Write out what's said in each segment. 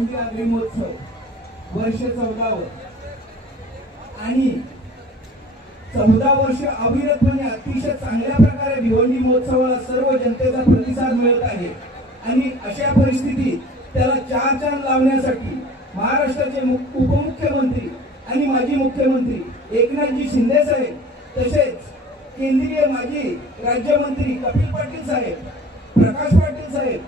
भिवंडी आगरी महोत्सव वर्ष 14 आणि 14 वर्ष अविरतपणे अतिशय चांगल्या प्रकारे भिवंडी महोत्सवाला सर्व जनतेचा प्रतिसाद मिळत आहे। आणि अशा परिस्थितीत त्याला चार चांद लावण्यासाठी महाराष्ट्राचे उपमुख्यमंत्री आणि माजी मुख्यमंत्री एकनाथजी शिंदे साहेब, तसेच केंद्रीय माजी राज्यमंत्री कपिल पाटील साहेब, प्रकाश पाटील साहेब,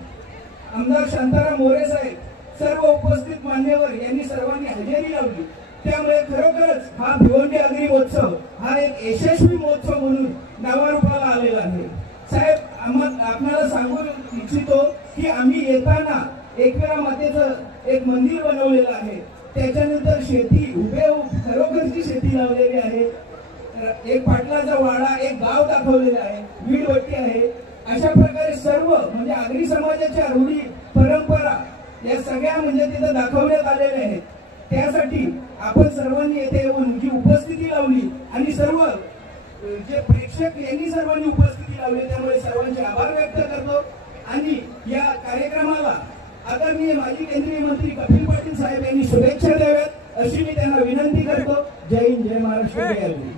आमदार शांताराम मोरे साहेब, सर्व उपस्थित मान्यवर यांनी सर्वांनी हजेरी लावली। त्यामुळे खरोखरच हा भिवंडी आगरी महोत्सव हा एक यशस्वी महोत्सव म्हणून नावारूपाला आलेला आहे। साहेब, आपल्याला सांगू इच्छितो की आम्ही येताना एकविरा मातेचं एक मंदिर बनवलेलं आहे, त्याच्यानंतर शेती खरोखरची शेती लावलेली आहे, एक पाटलाचा वाडा, एक गाव दाखवलेलं आहे, वीडवट्टी आहे। अशा प्रकारे सर्व म्हणजे आगरी समाजाच्या रूढी परंपरा या सगळ्या म्हणजे तिथं दाखवण्यात आलेल्या आहेत। त्यासाठी आपण सर्वांनी येथे येऊन जी उपस्थिती लावली आणि सर्व जे प्रेक्षक यांनी सर्वांनी उपस्थिती लावली, त्यामुळे सर्वांचे आभार व्यक्त करतो। आणि या कार्यक्रमाला आदरणीय माजी केंद्रीय मंत्री कपिल पाटील साहेब यांनी शुभेच्छा द्याव्यात अशी मी त्यांना विनंती करतो। जय हिंद, जय महाराष्ट्र, जय आगरी।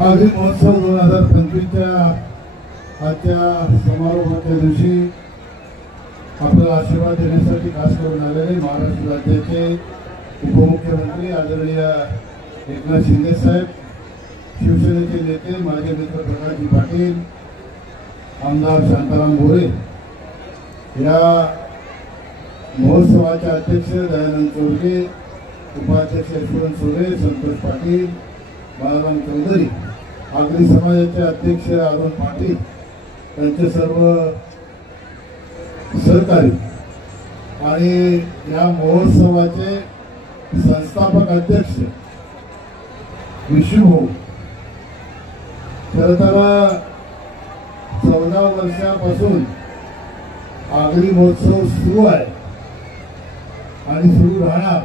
आगरी महोत्सव 2025च्या आजच्या समारोहाच्या दिवशी आपल्याला आशीर्वाद देण्यासाठी खास करून आलेले महाराष्ट्र राज्याचे उपमुख्यमंत्री आदरणीय एकनाथ शिंदे साहेब, शिवसेनेचे नेते माजी मित्र प्रकाशजी पाटील, आमदार शांताराम मोरे, या महोत्सवाचे अध्यक्ष दयानंद चौधरी, उपाध्यक्ष यशवंत सोरे, संतोष पाटील, बाळाराम चौधरी, आगरी समाजाचे अध्यक्ष अरुण पाटील, त्यांचे सर्व सहकारी आणि या महोत्सवाचे संस्थापक अध्यक्ष विष्णू, खरं तर 14 वर्षापासून आगरी महोत्सव सुरू आहे आणि सुरू राहणार।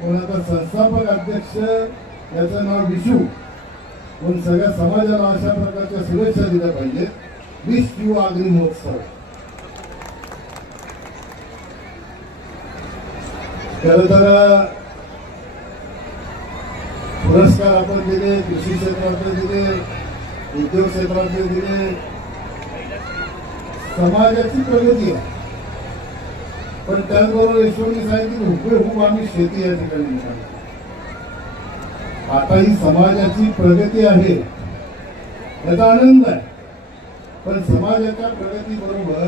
पण आता संस्थापक अध्यक्ष याचं नाव विशू, पण सगळ्या समाजाला अशा प्रकारच्या शुभेच्छा दिल्या पाहिजे। विश यू आगरी महोत्सव। खरं तर पुरस्कार आपण दिले, कृषी क्षेत्रातले दिले, उद्योग क्षेत्रातले दिले, समाजाची प्रगती आहे, पण त्याचबरोबर यशवंतनी सांगितलं हुबेहूब आम्ही शेती या ठिकाणी निघालो। आता ही समाजाची प्रगती आहे याचा आनंद आहे, पण समाजाच्या प्रगती बरोबर